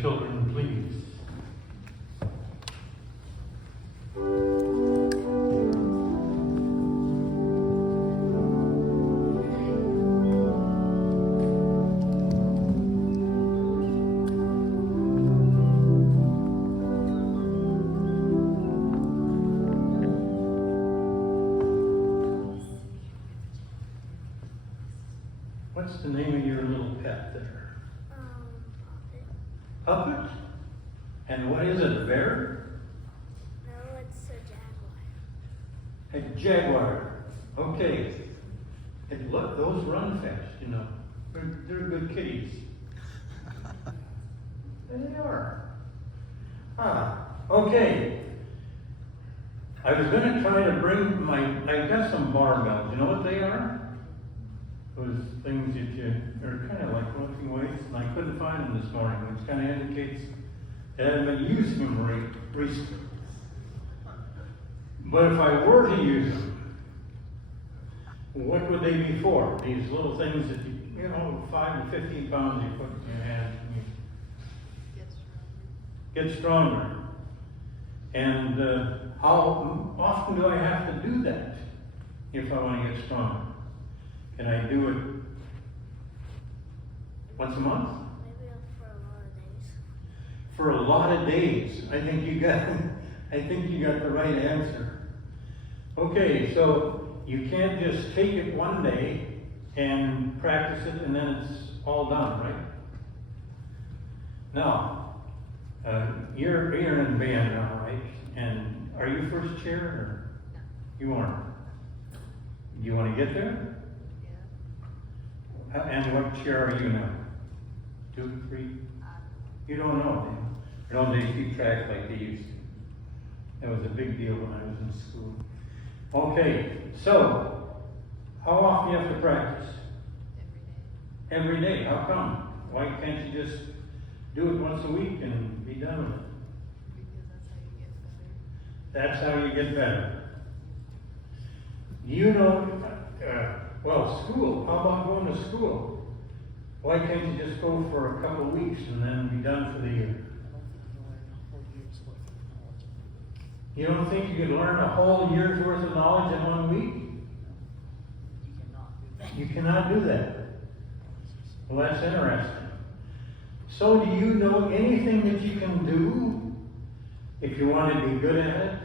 children, please. What's the name of your little pet there? Puppet? And what is it, a bear? No, it's a jaguar. A jaguar. Okay. And look, those run fast, you know. They're good kitties. They are. Okay. I was going to try to bring I got some barbells. You know what they are? Those things that are kind of like lifting weights, and I couldn't find them this morning, which kind of indicates that I haven't been using them recently. But if I were to use them, what would they be for? These little things that you know, 5 to 15 pounds you put in your hand and you get stronger. And how often do I have to do that if I want to get stronger? Can I do it once a month? Maybe for a lot of days. For a lot of days. I think you got the right answer. Okay, so you can't just take it one day and practice it and then it's all done, right? Now, you're in band now, right? And are you first chair or you aren't? Do you want to get there? And what chair are you now? 2, 3? You don't know, do you? I don't they keep track like they used to. That was a big deal when I was in school. Okay, so how often do you have to practice? Every day. How come? Why can't you just do it once a week and be done with it? Because that's how you get better. That's how you get better. You know, school. How about going to school? Why can't you just go for a couple of weeks and then be done for the year? You don't think you could learn a whole year's worth of knowledge in 1 week? You cannot do that. Well, that's interesting. So do you know anything that you can do if you want to be good at it?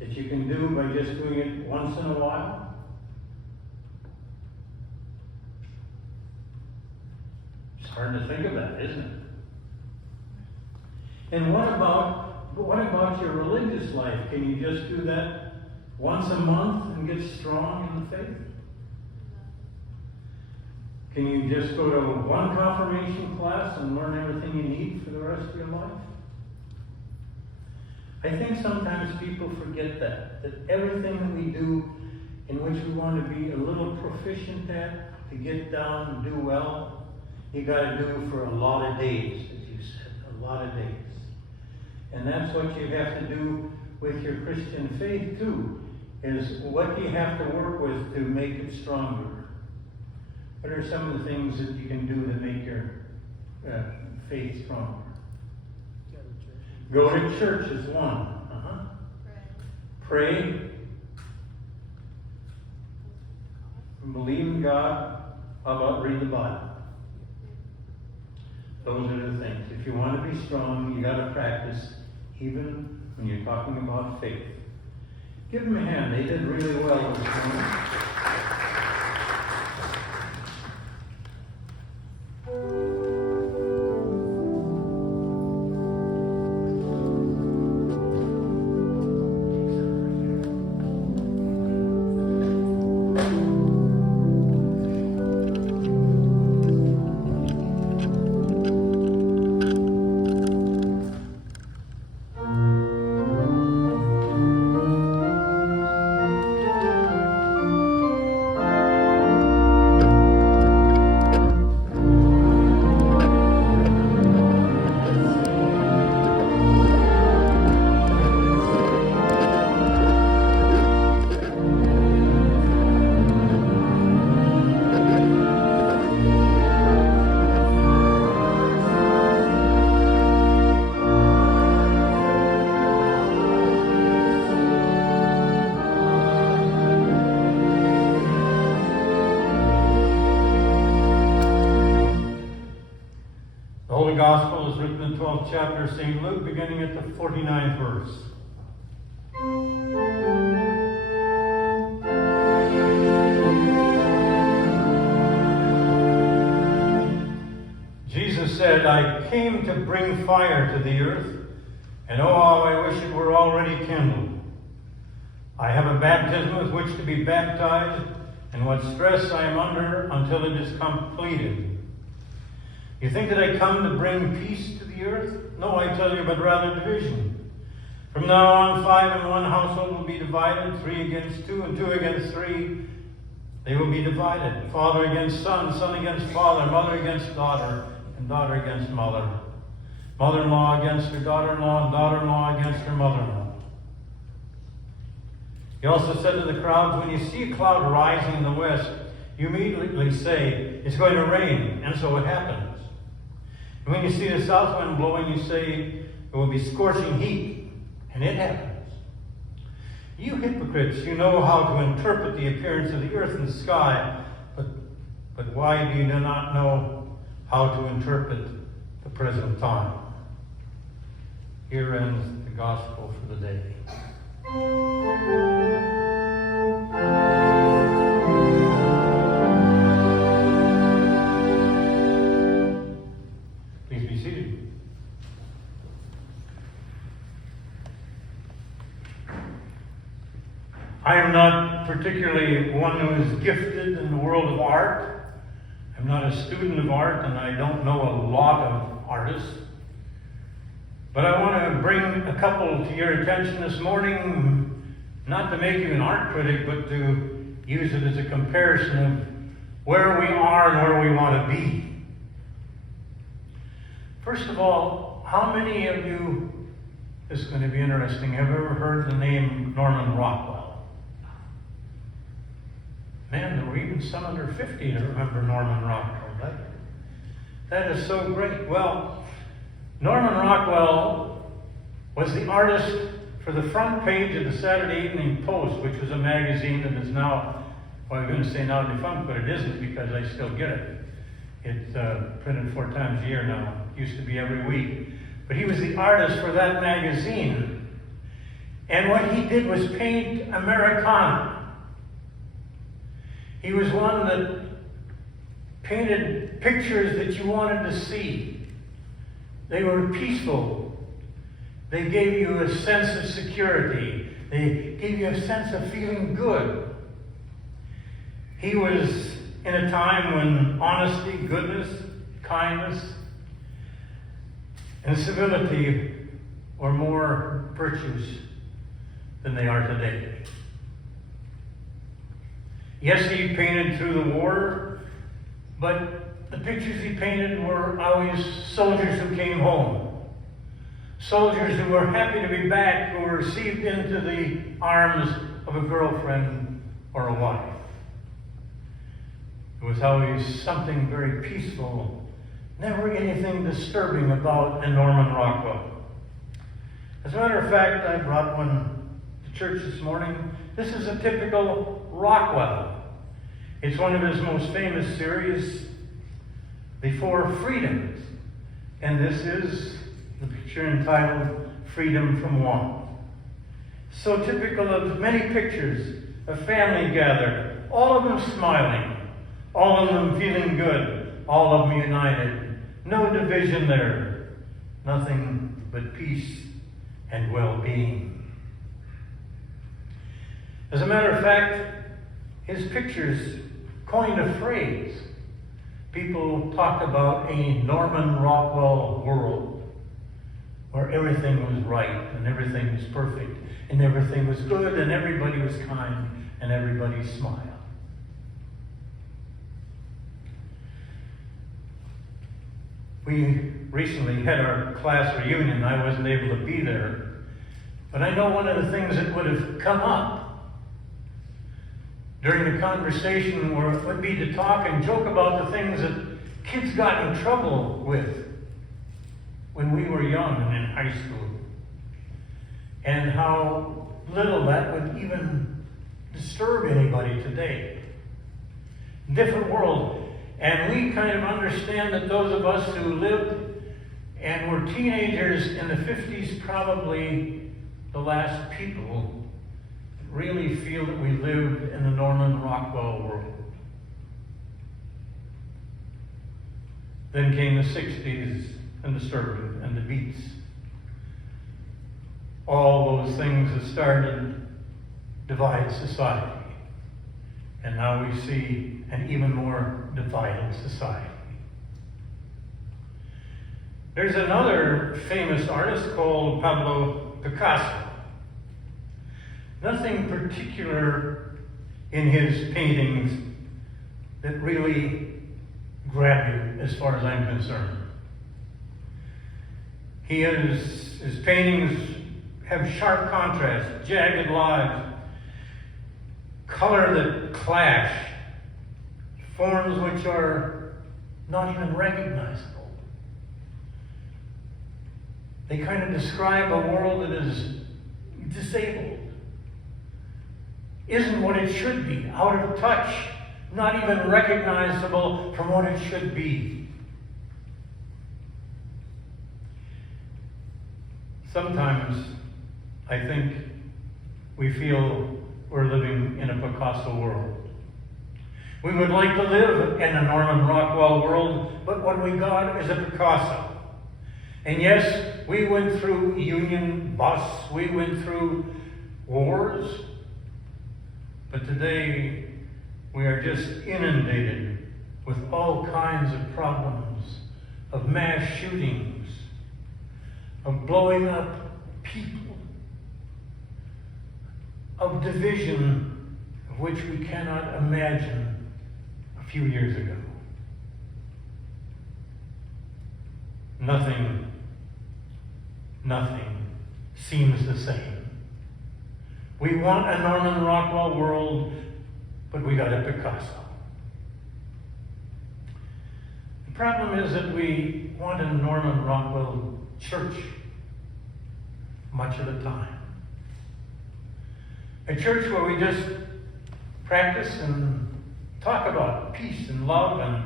That you can do by just doing it once in a while? It's hard to think of that, isn't it? And what about your religious life? Can you just do that once a month and get strong in the faith? Can you just go to one confirmation class and learn everything you need for the rest of your life? I think sometimes people forget that everything that we do in which we want to be a little proficient at, to get down and do well, you got to do for a lot of days, as you said, a lot of days. And that's what you have to do with your Christian faith too, is what do you have to work with to make it stronger? What are some of the things that you can do to make your faith stronger? Go to church is one. Pray. Believe in God. How about read the Bible? Those are the things. If you want to be strong, you got to practice, even when you're talking about faith. Give them a hand. They did really well this morning. Holy Gospel is written in the 12th chapter of St. Luke, beginning at the 49th verse. Jesus said, I came to bring fire to the earth, and oh, how I wish it were already kindled. I have a baptism with which to be baptized, and what stress I am under until it is completed. You think that I come to bring peace to the earth? No, I tell you, but rather division. From now on, 5 in one household will be divided, 3 against 2, and 2 against 3. They will be divided. Father against son, son against father, mother against daughter, and daughter against mother. Mother-in-law against her daughter-in-law, and daughter-in-law against her mother-in-law. He also said to the crowds, when you see a cloud rising in the west, you immediately say, it's going to rain, and so it happens. And when you see the south wind blowing, you say, it will be scorching heat, and it happens. You hypocrites, you know how to interpret the appearance of the earth and the sky, but why do you not know how to interpret the present time? Here ends the gospel for the day. Please be seated. I am not particularly one who is gifted in the world of art. I'm not a student of art, and I don't know a lot of artists. But I want to bring a couple to your attention this morning, not to make you an art critic, but to use it as a comparison of where we are and where we want to be. First of all, how many of you, this is going to be interesting, have ever heard the name Norman Rockwell? Man, there were even some under 50 that remember Norman Rockwell, right? That is so great. Well, Norman Rockwell was the artist for the front page of the Saturday Evening Post, which was a magazine that is now, well, I'm going to say now defunct, but it isn't because I still get it. It's printed 4 times a year now. It used to be every week. But he was the artist for that magazine. And what he did was paint Americana. He was one that painted pictures that you wanted to see. They were peaceful. They gave you a sense of security. They gave you a sense of feeling good. He was in a time when honesty, goodness, kindness, and civility were more virtues than they are today. Yes, he painted through the war, but the pictures he painted were always soldiers who came home. Soldiers who were happy to be back, who were received into the arms of a girlfriend or a wife. It was always something very peaceful, never anything disturbing about a Norman Rockwell. As a matter of fact, I brought one to church this morning. This is a typical Rockwell. It's one of his most famous series, The Four Freedoms. And this is the picture entitled Freedom from Want. So typical of many pictures, a family gathered, all of them smiling, all of them feeling good, all of them united. No division there, nothing but peace and well-being. As a matter of fact, his pictures coined a phrase. People talked about a Norman Rockwell world where everything was right and everything was perfect and everything was good and everybody was kind and everybody smiled. We recently had our class reunion. I wasn't able to be there. But I know one of the things that would have come up during the conversation would be to talk and joke about the things that kids got in trouble with when we were young and in high school. And how little that would even disturb anybody today. Different world. And we kind of understand that those of us who lived and were teenagers in the 50s, probably the last people that really feel that we lived in the Norman Rockwell world. Then came the 60s and the disturbance and the beats. All those things that started divide society. And now we see an even more divided society. There's another famous artist called Pablo Picasso. Nothing particular in his paintings that really grab you as far as I'm concerned. His paintings have sharp contrast, jagged lines, color that clash, forms which are not even recognizable. They kind of describe a world that is disabled, isn't what it should be, out of touch, not even recognizable from what it should be. Sometimes I think we feel we're living in a Picasso world. We would like to live in a Norman Rockwell world, but what we got is a Picasso. And yes, we went through Union busts, we went through wars, but today we are just inundated with all kinds of problems, of mass shootings, of blowing up people, of division of which we cannot imagine a few years ago. Nothing seems the same. We want a Norman Rockwell world, but we got a Picasso. The problem is that we want a Norman Rockwell church much of the time. A church where we just practice and talk about peace and love and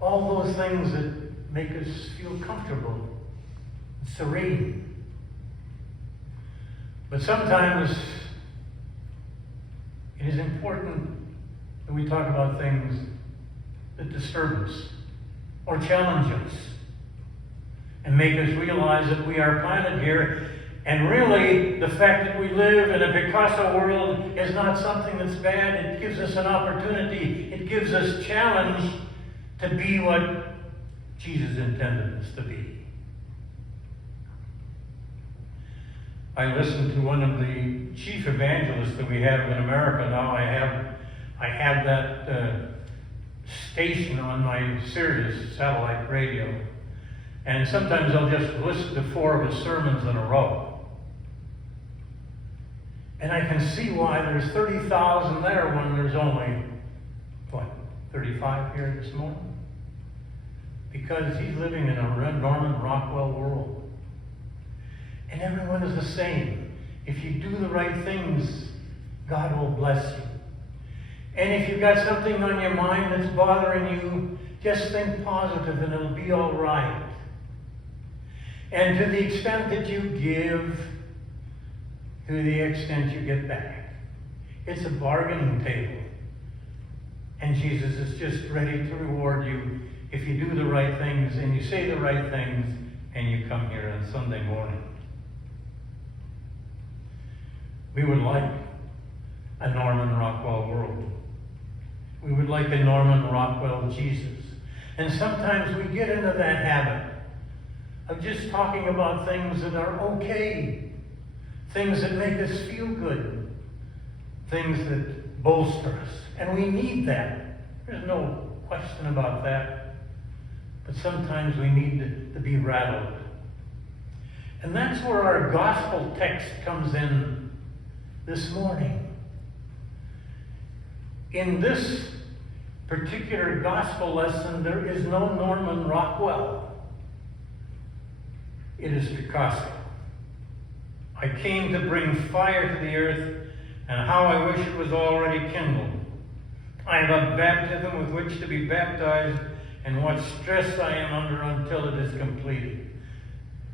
all those things that make us feel comfortable and serene. But sometimes it is important that we talk about things that disturb us or challenge us and make us realize that we are planted here. And really, the fact that we live in a Picasso world is not something that's bad. It gives us an opportunity. It gives us challenge to be what Jesus intended us to be. I listened to one of the chief evangelists that we have in America now. I have that station on my Sirius satellite radio. And sometimes I'll just listen to 4 of his sermons in a row. And I can see why there's 30,000 there when there's only, 35 here this morning? Because he's living in a Norman Rockwell world. And everyone is the same. If you do the right things, God will bless you. And if you've got something on your mind that's bothering you, just think positive and it'll be all right. And to the extent that you give, to the extent you get back. It's a bargaining table. And Jesus is just ready to reward you if you do the right things and you say the right things and you come here on Sunday morning. We would like a Norman Rockwell world. We would like a Norman Rockwell Jesus. And sometimes we get into that habit of just talking about things that are okay, things that make us feel good, things that bolster us. And we need that. There's no question about that. But sometimes we need to be rattled. And that's where our gospel text comes in this morning. In this particular gospel lesson, there is no Norman Rockwell. It is Picasso. I came to bring fire to the earth, and how I wish it was already kindled. I have a baptism with which to be baptized, and what stress I am under until it is completed.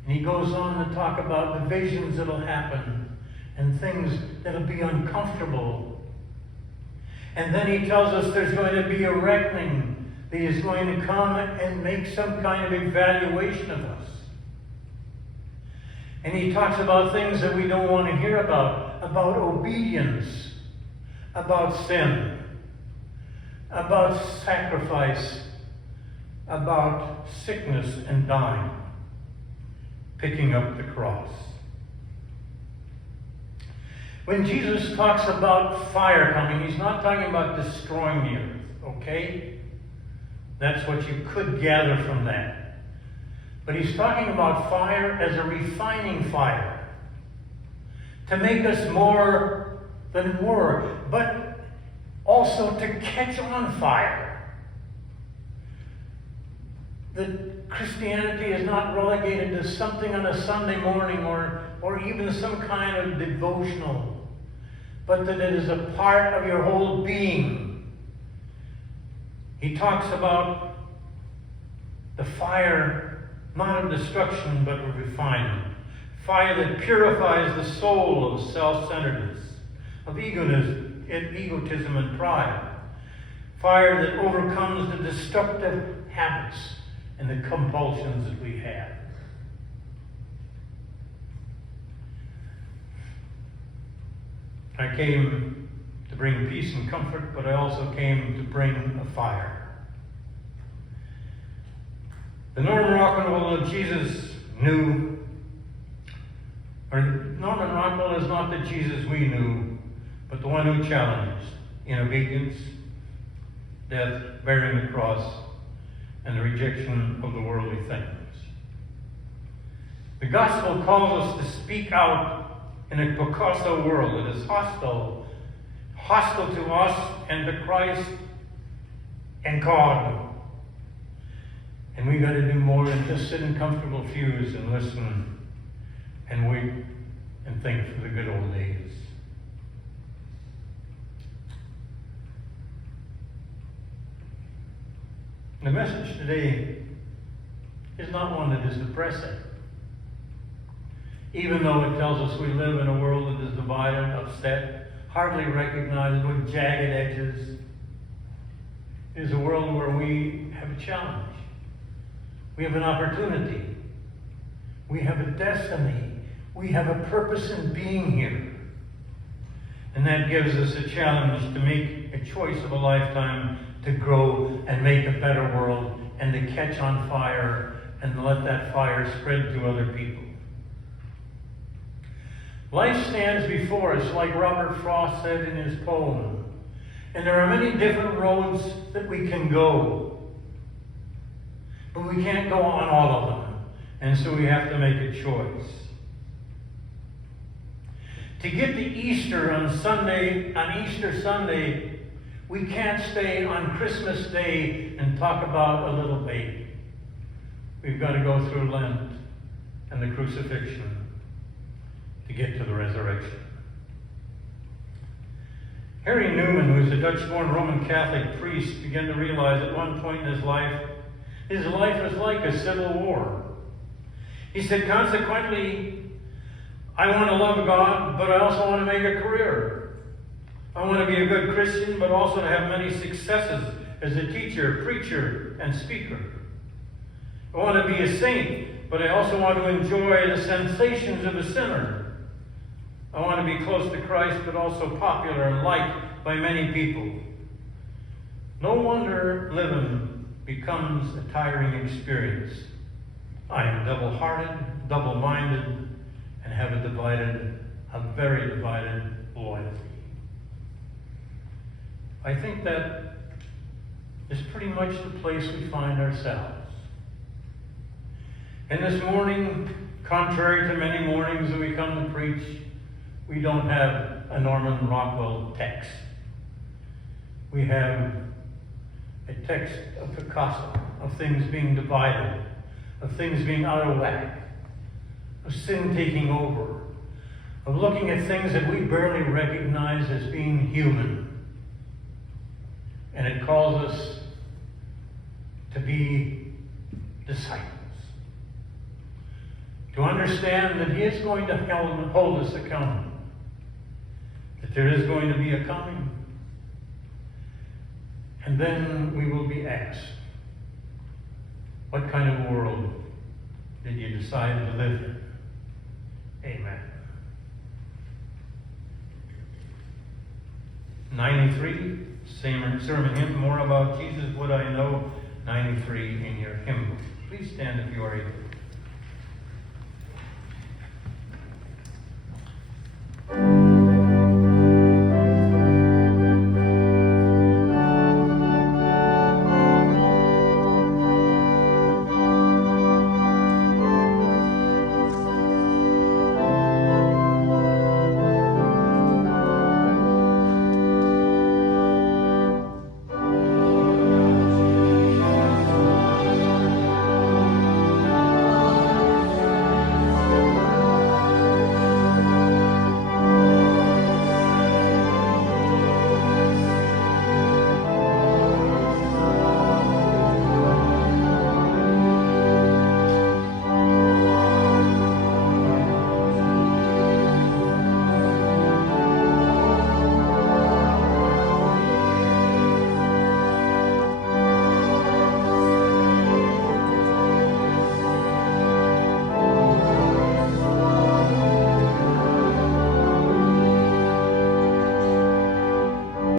And he goes on to talk about the visions that'll happen and things that'll be uncomfortable. And then he tells us there's going to be a reckoning that is going to come and make some kind of evaluation of us. And he talks about things that we don't want to hear about obedience, about sin, about sacrifice, about sickness and dying, picking up the cross. When Jesus talks about fire coming, he's not talking about destroying the earth, okay? That's what you could gather from that. But he's talking about fire as a refining fire, to make us more than were, but also to catch on fire. That Christianity is not relegated to something on a Sunday morning or even some kind of devotional, but that it is a part of your whole being. He talks about the fire, not of destruction, but of refinement. Fire that purifies the soul of self-centeredness, of egotism and pride. Fire that overcomes the destructive habits and the compulsions that we have. I came to bring peace and comfort, but I also came to bring a fire. The Norman Rockwell that Jesus knew, or Norman Rockwell is not the Jesus we knew, but the one who challenged in obedience, death, bearing the cross, and the rejection of the worldly things. The gospel calls us to speak out in a Picasso world that is hostile to us and to Christ and God. And we got to do more than just sit in comfortable pews and listen and wait and think for the good old days. The message today is not one that is depressing. Even though it tells us we live in a world that is divided, upset, hardly recognized, with jagged edges, it is a world where we have a challenge. We have an opportunity. We have a destiny. We have a purpose in being here. And that gives us a challenge to make a choice of a lifetime to grow and make a better world and to catch on fire and let that fire spread to other people. Life stands before us, like Robert Frost said in his poem. And there are many different roads that we can go. But we can't go on all of them. And so we have to make a choice. To get to Easter on Easter Sunday, we can't stay on Christmas Day and talk about a little baby. We've got to go through Lent and the crucifixion to get to the resurrection. Harry Newman, who was a Dutch-born Roman Catholic priest, began to realize at one point in his life was like a civil war. He said, consequently, I want to love God, but I also want to make a career. I want to be a good Christian, but also to have many successes as a teacher, preacher, and speaker. I want to be a saint, but I also want to enjoy the sensations of a sinner. I want to be close to Christ, but also popular and liked by many people. No wonder living becomes a tiring experience. I am double-hearted, double-minded, and have a very divided loyalty. I think that is pretty much the place we find ourselves. And this morning, contrary to many mornings that we come to preach, we don't have a Norman Rockwell text. We have a text of Picasso, of things being divided, of things being out of whack, of sin taking over, of looking at things that we barely recognize as being human. And it calls us to be disciples, To understand that He is going to hold us accountable. That there is going to be a coming. And then we will be asked, what kind of world did you decide to live in? Amen. 93, sermon hymn, More About Jesus Would I Know, 93 in your hymn book. Please stand if you are able.